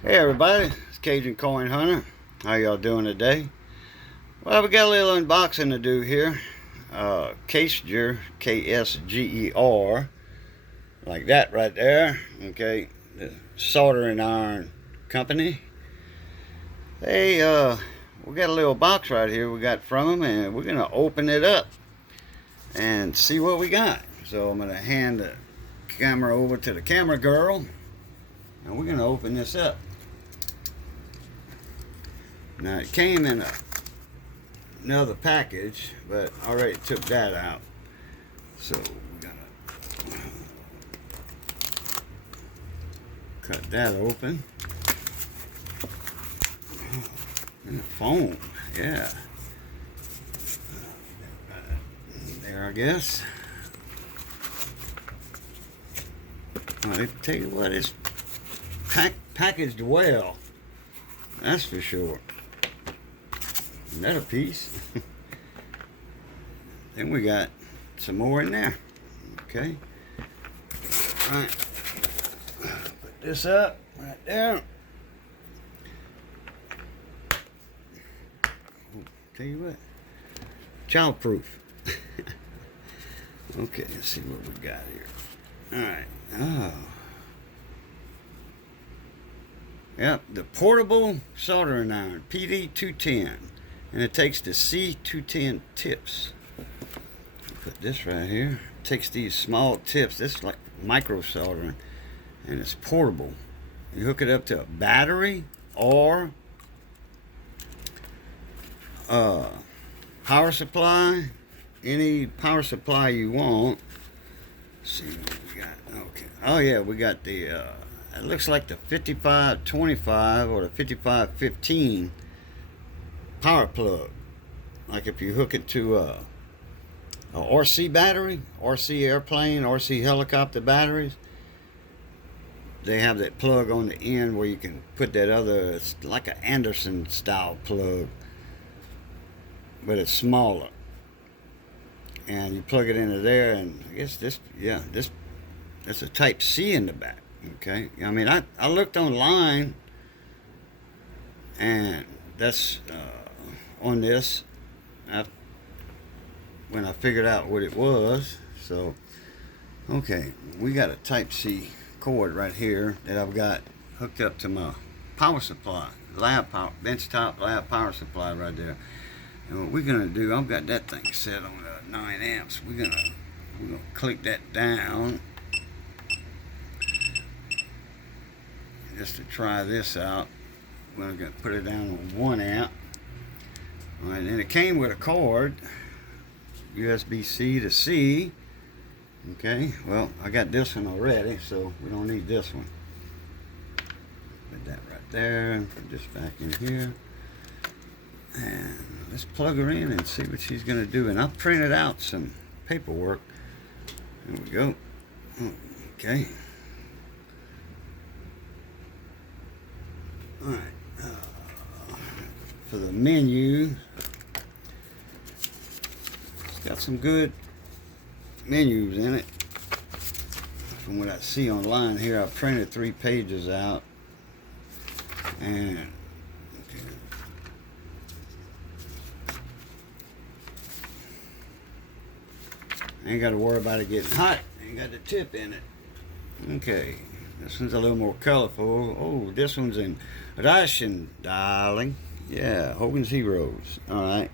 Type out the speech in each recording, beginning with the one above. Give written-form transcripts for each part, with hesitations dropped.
Hey everybody, it's Cajun Coin Hunter. How y'all doing today? Well, we got a little unboxing to do here. KSGER, KSGER, like that right there. Okay, the soldering iron company. Hey, we got a little box right here we got from them, and we're gonna open it up and see what we got. So I'm gonna hand the camera over to the camera girl, and we're gonna open this up. Now it came in another package, but I already took that out. So we're gonna cut that open. And the foam, yeah. There, I guess. Well, I tell you what, it's packaged well. That's for sure. Isn't that a piece? Then we got some more in there. Okay. All right. Put this up right there. Tell you what, childproof. Okay, let's see what we got here. All right. Oh. Yep, the portable soldering iron, PD210. And it takes the C-210 tips. Put this right here. It takes these small tips. This is like micro soldering. And it's portable. You hook it up to a battery or power supply. Any power supply you want. Let's see what we got. Okay. Oh yeah, we got the it looks like the 5525 or the 5515 power plug. Like if you hook it to a RC battery, RC airplane, RC helicopter batteries, they have that plug on the end where you can put that other, it's like an Anderson style plug, but it's smaller. And you plug it into there, and I guess that's a type C in the back. Okay, I mean, I looked online, and that's on this when I figured out what it was. So, okay, we got a type C cord right here that I've got hooked up to my power supply, lab power, benchtop lab power supply right there. And what we're gonna do, I've got that thing set on 9 amps. We're gonna click that down just to try this out. We're gonna put it down on 1 amp. All right, and it came with a cord, USB-C to C. Okay, well, I got this one already, so we don't need this one. Put that right there, and put this back in here. And let's plug her in and see what she's going to do. And I've printed out some paperwork. There we go. Okay. All right. For the menu, it's got some good menus in it. From what I see online here, I printed 3 pages out. And okay. Ain't got to worry about it getting hot. Ain't got the tip in it. Okay, this one's a little more colorful. Oh, this one's in Russian, darling. Yeah, Hogan's Heroes. All right.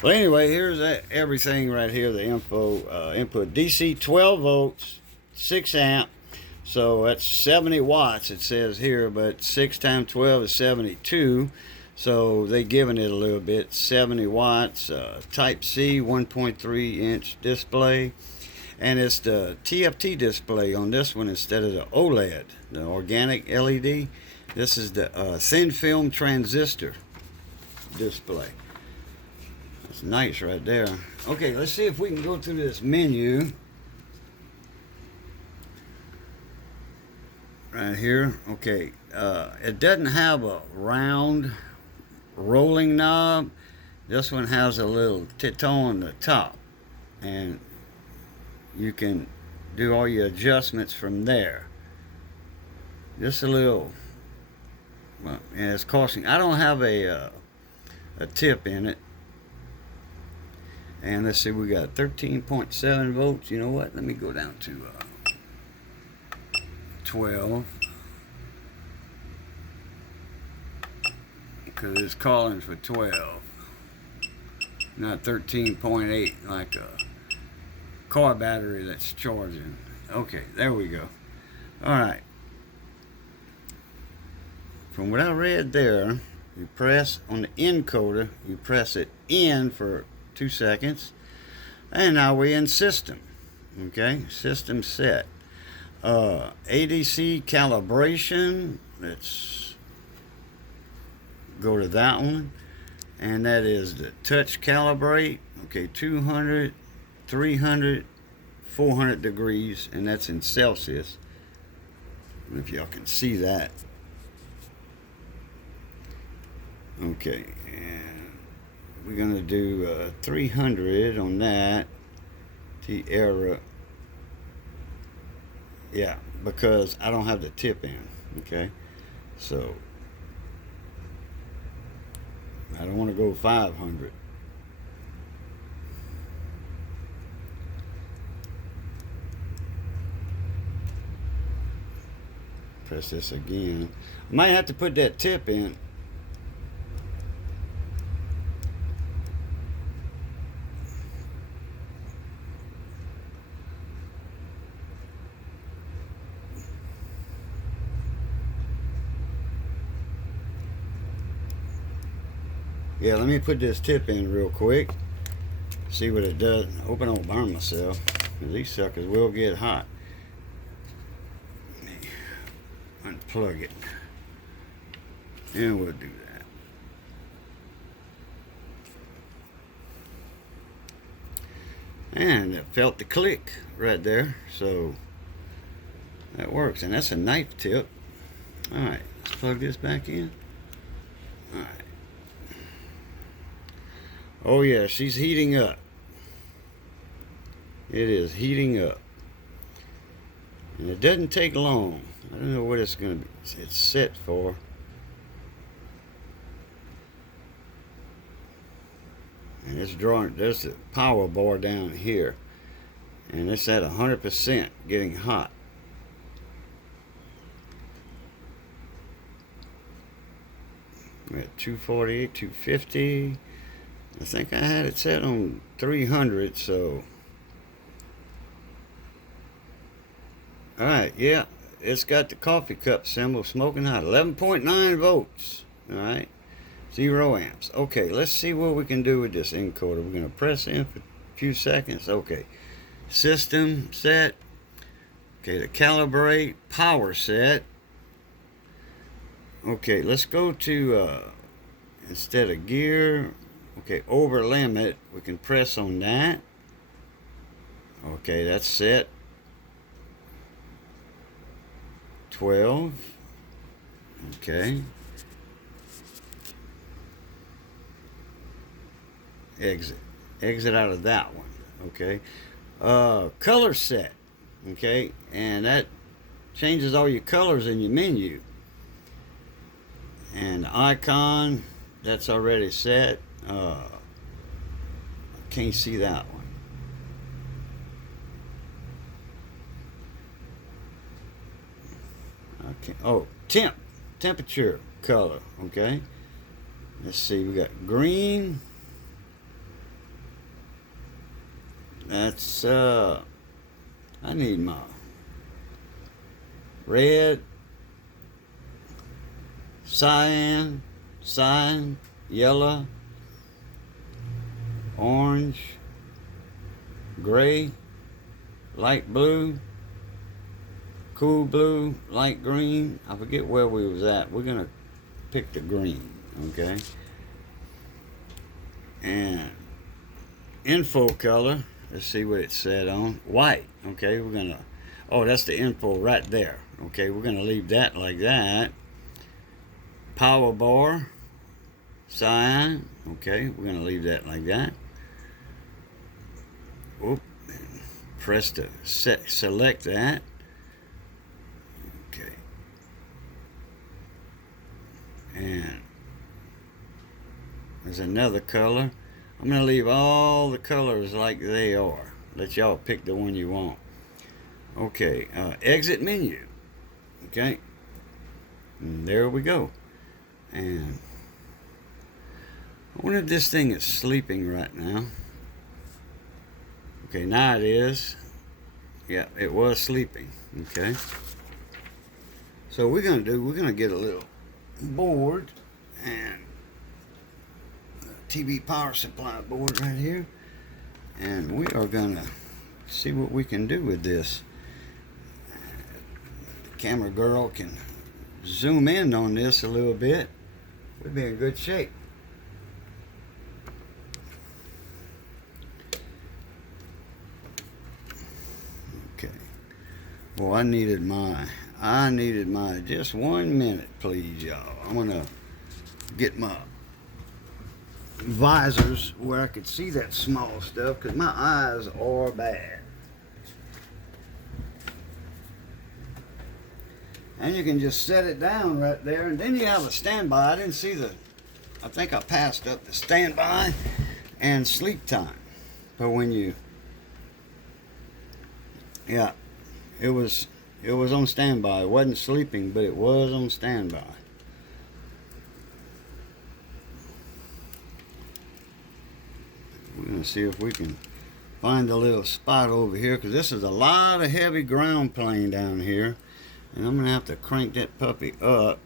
Well, anyway, here's everything right here. The info, input DC 12 volts, 6 amp. So that's 70 watts. It says here, but 6 times 12 is 72. So they giving it a little bit. 70 watts. Type C, 1.3 inch display. And it's the TFT display on this one instead of the OLED, the organic LED. This is the thin film transistor display. That's nice right there. Okay, let's see if we can go through this menu. Right here. Okay, it doesn't have a round rolling knob. This one has a little titon on the top, and you can do all your adjustments from there. Just a little Well, yeah, it's costing. I don't have a tip in it. And let's see, we got 13.7 volts. You know what? Let me go down to 12. Because it's calling for 12. Not 13.8 like a car battery that's charging. Okay, there we go. Alright. From what I read there, you press on the encoder, you press it in for 2 seconds, and now we're in system. Okay, system set. ADC calibration, let's go to that one, and that is the touch calibrate. Okay, 200, 300, 400 degrees, and that's in Celsius. I don't know if y'all can see that. Okay, and we're gonna do 300 on that. KSGER, yeah, because I don't have the tip in. Okay, so I don't want to go 500. Press this again. I might have to put that tip in. Yeah, let me put this tip in real quick. See what it does. I hope I don't burn myself, because these suckers will get hot. Let me unplug it. And we'll do that. And it felt the click right there. So that works. And that's a knife tip. Alright, let's plug this back in. Alright. Oh yeah, she's heating up. It is heating up. And it doesn't take long. I don't know what it's going to be. It's set for. And it's drawing, there's the power bar down here. And it's at 100% getting hot. We're at 248, 250. I think I had it set on 300, so. Alright, yeah, it's got the coffee cup symbol, smoking hot, 11.9 volts. Alright, 0 amps. Okay, let's see what we can do with this encoder. We're going to press in for a few seconds. Okay, system set. Okay, the calibrate, power set. Okay, let's go to, instead of gear, okay, over limit, we can press on that. Okay, that's set. 12. Okay. Exit. Exit out of that one. Okay. Color set. Okay, and that changes all your colors in your menu. And icon, that's already set. I can't see that one. Okay. Oh, temperature color. Okay. Let's see. We got green. That's I need my red, cyan, yellow, orange, gray, light blue, cool blue, light green. I forget where we was at. We're gonna pick the green, okay? And info color, let's see what it said on. White, okay? We're gonna, oh, that's the info right there. Okay, we're gonna leave that like that. Power bar, cyan, okay, we're gonna leave that like that. Oop, press to select that. Okay. There's another color. I'm going to leave all the colors like they are. Let y'all pick the one you want. Okay, exit menu. Okay, and there we go. And I wonder if this thing is sleeping right now. Okay, now it is. Yeah, it was sleeping. Okay. So we're gonna get a little board and a TV power supply board right here, and we are gonna see what we can do with this. The camera girl can zoom in on this a little bit. We'll be in good shape. Okay. Well, I needed my just 1 minute, please, y'all. I'm gonna get my visors where I could see that small stuff, because my eyes are bad. And you can just set it down right there, and then you have a standby. I didn't see I think I passed up the standby and sleep time. But when you, yeah, it was on standby. It wasn't sleeping, but it was on standby. We're going to see if we can find a little spot over here, because this is a lot of heavy ground plane down here. And I'm going to have to crank that puppy up.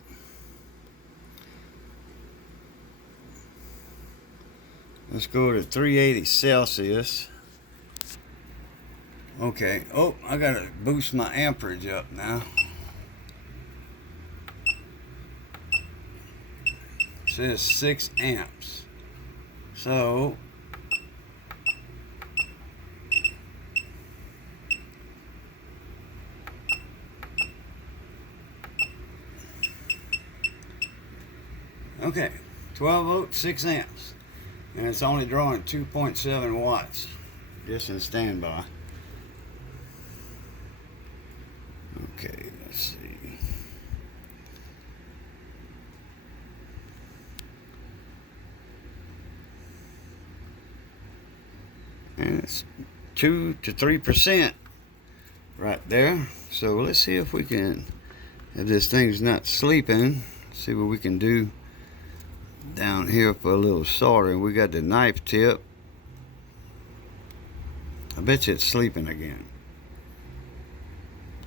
Let's go to 380 Celsius. Okay. Oh, I got to boost my amperage up now. It says 6 amps. So okay, 12 volts, 6 amps, and it's only drawing 2.7 watts, just in standby. Okay, let's see. And it's 2 to 3% right there. So let's see if we can, if this thing's not sleeping, see what we can do down here for a little soldering. We got the knife tip. I bet you it's sleeping again.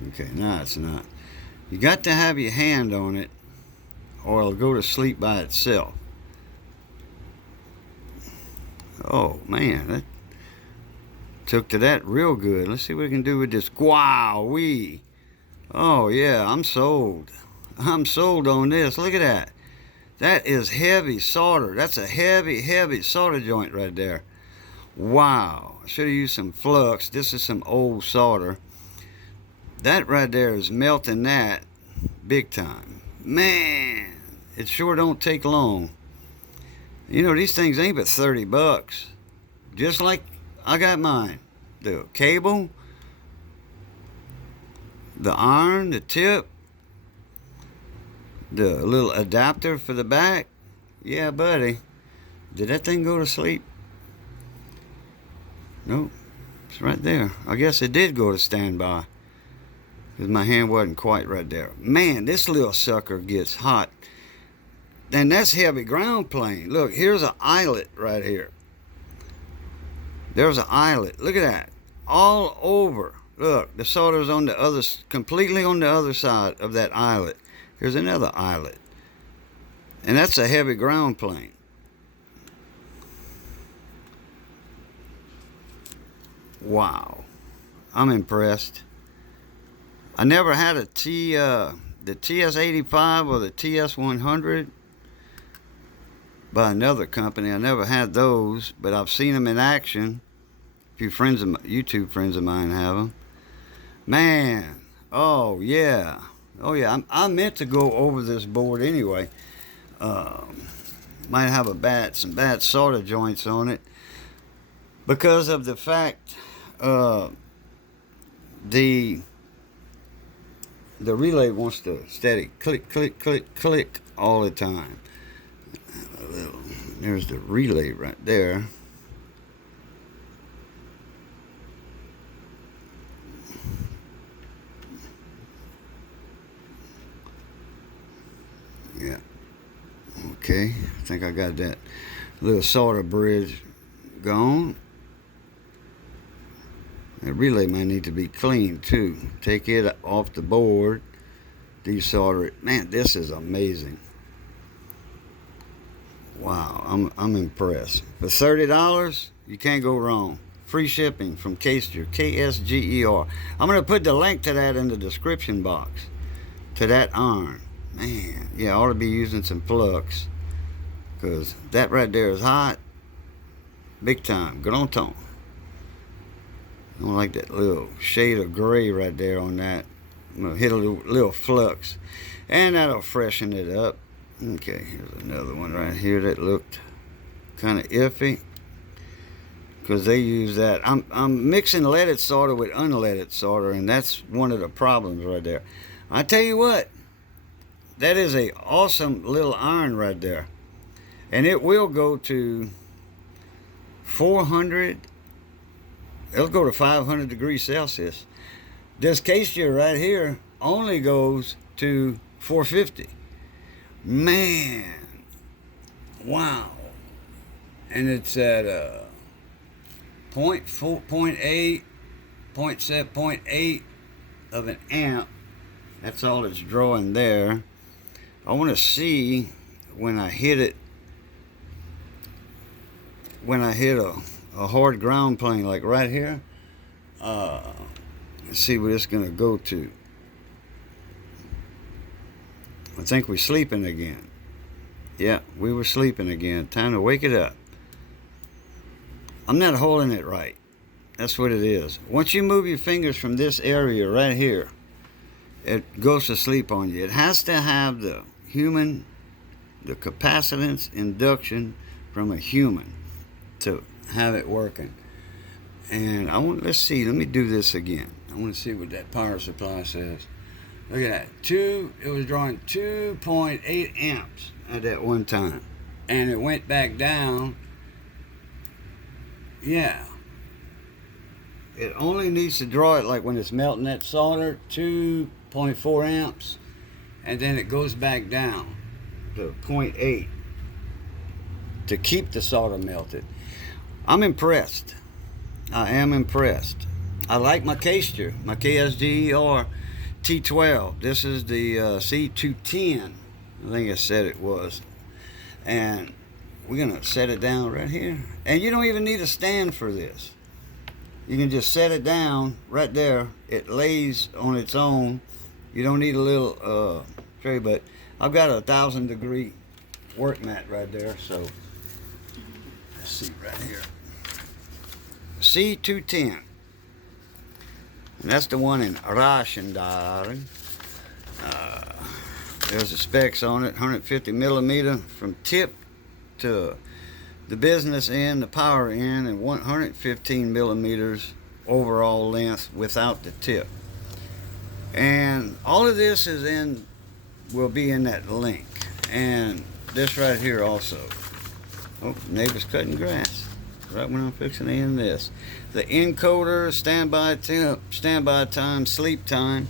Okay, no, it's not. You got to have your hand on it, or it'll go to sleep by itself. Oh man, that took to that real good. Let's see what we can do with this. Wow-wee. Oh yeah, I'm sold. I'm sold on this. Look at that. That is heavy solder. That's a heavy, heavy solder joint right there. Wow. I should have used some flux. This is some old solder. That right there is melting that big time. Man, it sure don't take long. You know, these things ain't but 30 bucks. Just like I got mine. The cable, the iron, the tip, the little adapter for the back. Yeah, buddy. Did that thing go to sleep? Nope. It's right there. I guess it did go to standby, because my hand wasn't quite right there. Man, this little sucker gets hot. And that's heavy ground plane. Look, here's an eyelet right here. There's an eyelet. Look at that. All over. Look, the solder's on the other, completely on the other side of that eyelet. Here's another eyelet. And that's a heavy ground plane. Wow. I'm impressed. I never had the TS85 or the TS100 by another company. I never had those, but I've seen them in action. A few friends of my, YouTube friends of mine have them. Man, oh yeah. Oh yeah, I meant to go over this board anyway. Might have some bad solder joints on it, because of the fact the relay wants to steady click, click, click, click all the time. A little There's the relay right there. Yeah. Okay. I think I got that little solder bridge gone. The relay might need to be cleaned too. Take it off the board. Desolder it. Man, this is amazing. Wow, I'm impressed. For $30, you can't go wrong. Free shipping from KSGER, KSGER. I'm going to put the link to that in the description box. To that iron. Man, yeah, I ought to be using some flux. Because that right there is hot. Big time. Grand temps. I don't like that little shade of gray right there on that. I'm going to hit a little flux. And that'll freshen it up. Okay, here's another one right here that looked kind of iffy. Because they use that. I'm mixing leaded solder with unleaded solder. And that's one of the problems right there. I tell you what. That is a awesome little iron right there. And it will go to 400. It'll go to 500 degrees Celsius. This KSGER right here only goes to 450. Man. Wow. And it's at 0.8 of an amp. That's all it's drawing there. I want to see when I hit it, when I hit a hard ground plane like right here, let's see what it's going to go to. I think we're sleeping again. Yeah, we were sleeping again. Time to wake it up. I'm not holding it right. That's what it is. Once you move your fingers from this area right here, it goes to sleep on you. It has to have the capacitance induction from a human to have it working. And let's see, let me do this again. I want to see what that power supply says. Look at that. It was drawing 2.8 amps at that one time. And it went back down. Yeah. It only needs to draw it like when it's melting that solder, 2.4 amps. And then it goes back down to 0.8 to keep the solder melted. I'm impressed. I am impressed. I like my KSGER, my KSGER T12. This is the C-210. I think I said it was. And we're going to set it down right here. And you don't even need a stand for this. You can just set it down right there. It lays on its own. You don't need a little tray, but I've got a 1,000 degree work mat right there. So let's see right here. C-210. And that's the one in Russian, darling. There's the specs on it. 150 millimeter from tip to the business end, the power end, and 115 millimeters overall length without the tip. And all of this will be in that link. And this right here also. Oh, neighbor's cutting grass. Right when I'm fixing to end this. The encoder, standby temp, standby time, sleep time.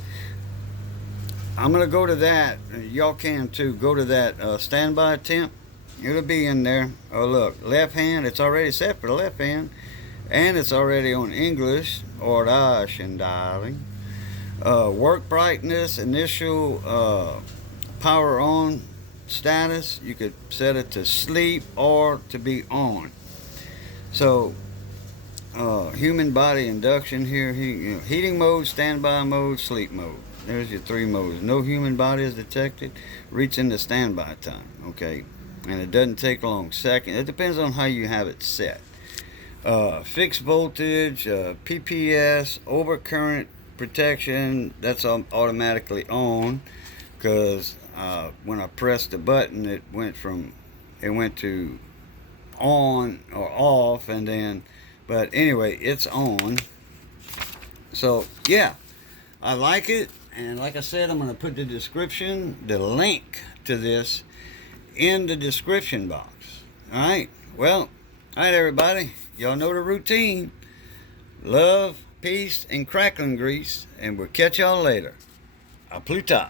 I'm going to go to that. Y'all can too. Go to that standby temp. It'll be in there. Oh, look. Left hand. It's already set for the left hand. And it's already on English. Or Russian, darling. Work brightness, initial power on status. You could set it to sleep or to be on. So, human body induction here, heating mode, standby mode, sleep mode. There's your 3 modes. No human body is detected. Reach into standby time, okay? And it doesn't take a long second. It depends on how you have it set. Fixed voltage, PPS, overcurrent protection, that's automatically on, because when I pressed the button, it went to on or off, and then, but anyway, it's on. So yeah, I like it, and like I said, I'm going to put the link to this in the description box. All right. Well, all right, everybody. Y'all know the routine. Love, peace, and crackling grease. And we'll catch y'all later. A Pluta.